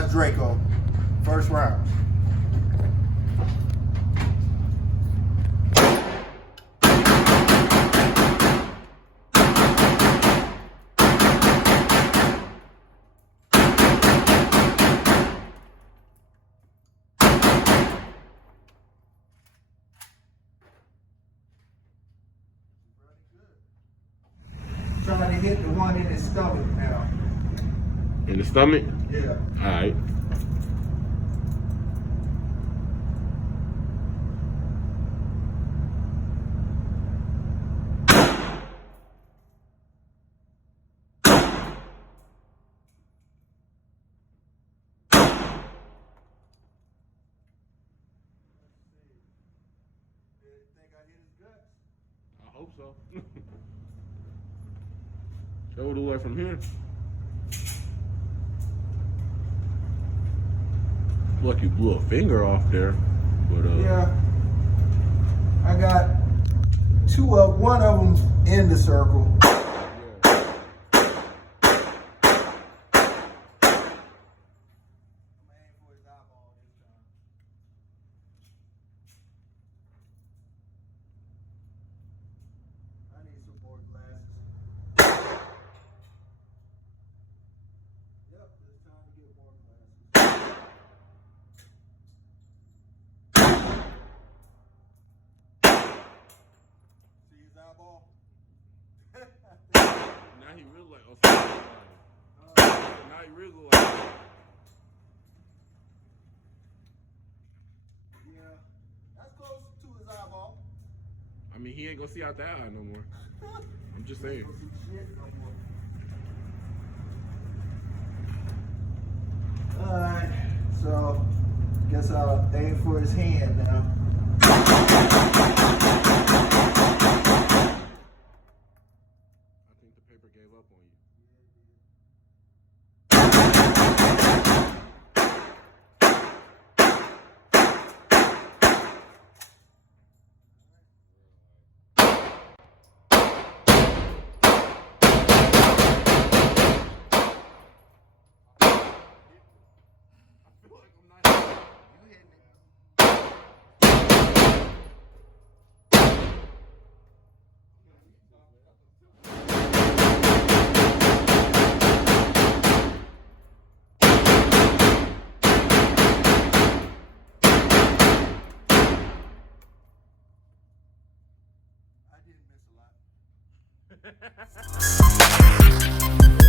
size Draco. First round. Trying to hit the one in his stomach now. In the stomach? Yeah. All right. Think I hit his guts? I hope so. Show what it look like from here. Look, you blew a finger off there, but Yeah. I got one of them in the circle. Eyeball. now he really like. Now he really look like. Yeah, that's close to his eyeball. I mean, he ain't gonna see out that eye no more. I'm just saying. Alright, so guess I'll aim for his hand now. Gave up on you. I didn't miss a lot.